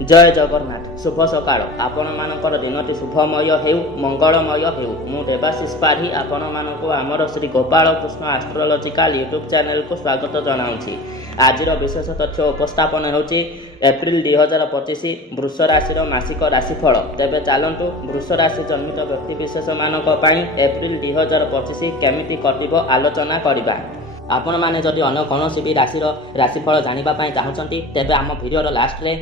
जय जगन्नाथ शुभ सकाळ आपण मानकर दिनटी शुभमय हेउ मंगलमय हेउ मु देवाशीष पाढ़ी आपण मानक आमर Shri Gopal Krishna astrological YouTube channel को स्वागत जनाऊँगी। आज विशेष तथ्य उपस्थापन होची एप्रिल 2025 वृष राशि मासिक राशिफल। तेबे चलतु वृष राशि जन्मित व्यक्ति विशेष मानक पई एप्रिल 2025 केमिति कटिबो आलोचना करिबा। आपण माने जदि अन्य कोनोसी भी राशिफल जानिबा पई चाहउछंती तेबे आम वीडियो लास्ट रे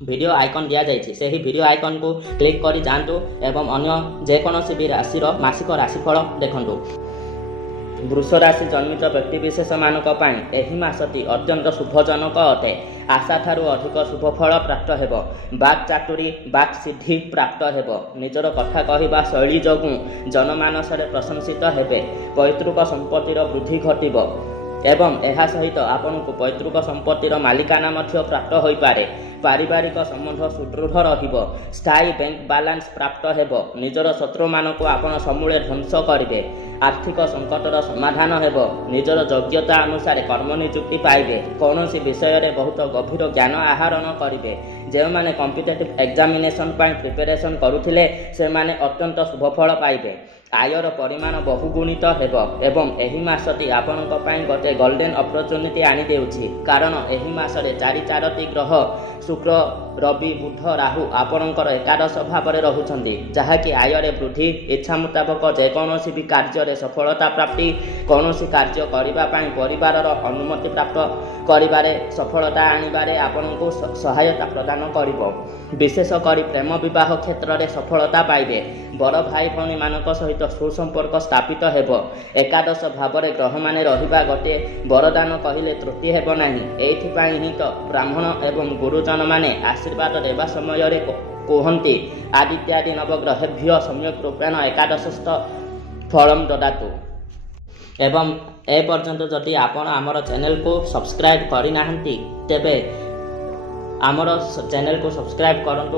वीडियो आइकन दिया जाइछि सेही वीडियो आइकन को क्लिक करी जांतु एवं अन्य जेकोनोसी भी राशि मासिक राशिफल देखंतु। वृष राशि जन्मित व्यक्ति विशेष मानक पई एही मासटी अत्यंत शुभजनक अटे। आशा ठारू अधिक शुभफल प्राप्त हेबो। बाक चातुरी बाक सिद्धि प्राप्त हेबो। निजर कथा कहिबा शैली जोगु जनमानसरे प्रशंसित हेबे। पैतृक संपत्तिर वृद्धि घटिबो एवं एहा सहित आपन को पैतृक संपत्तिर मालिकाना मध्य प्राप्त होई पारे। पारिवारिक संबंध सुदृढ़ रहिबो। स्थायी बैंक बैलेंस प्राप्त हेबो। निजर शत्रु मानक आपन समूले ध्वंस करिवे। आर्थिक संकटर समाधान हेबो। निजर योग्यता अनुसार कर्म नियुक्ति पाइबे। कौनसी विषय रे बहुत गभीर ज्ञान आहरण करिवे। जे माने कॉम्पिटिटिव एग्जामिनेशन पई प्रिपरेशन करुथिले से माने अत्यंत शुभफल पाइबे। आयर परिमाण बहुगुणित हेबो एवं एही मासटी आपनक पई गोटे गोल्डन अपॉर्चुनिटी आनी देउछि। कारण एही मासरे चारोटी ग्रह शुक्र रवि बुध राहु आपणकर एकादश भाव में रहुछंती जहाँकि आयरे वृद्धि इच्छा मुताबक जेकोसी भी कार्य सफलता प्राप्ति कौनसी कार्य करने परिवार अनुमति प्राप्त करिबारे सफलता आनिबारे आपनकु सहायता प्रदान करिबो। विशेषकर प्रेम विवाह क्षेत्र में सफलता पाइबे। बड़ भाई भौणी मानक सहित सुसंपर्क स्थापित हेबो। एकादश भाव में ग्रह माने रहिबा गोटे वरदान कहिले त्रुटि हेबो नाही। एथिपाई ही तो ब्राह्मण एवं गुरुजन माने आशीर्वाद देवा समय रे कहन्ति आदित्यादि नवग्रहेभ्य सम्यक रूपेण एकादशस्थ फलम ददातु। एवं ए पर्यंत जदि आपण आमर चैनल को सब्सक्राइब करि नाहंती तेबे आमर चैनल को सब्सक्राइब करंतु।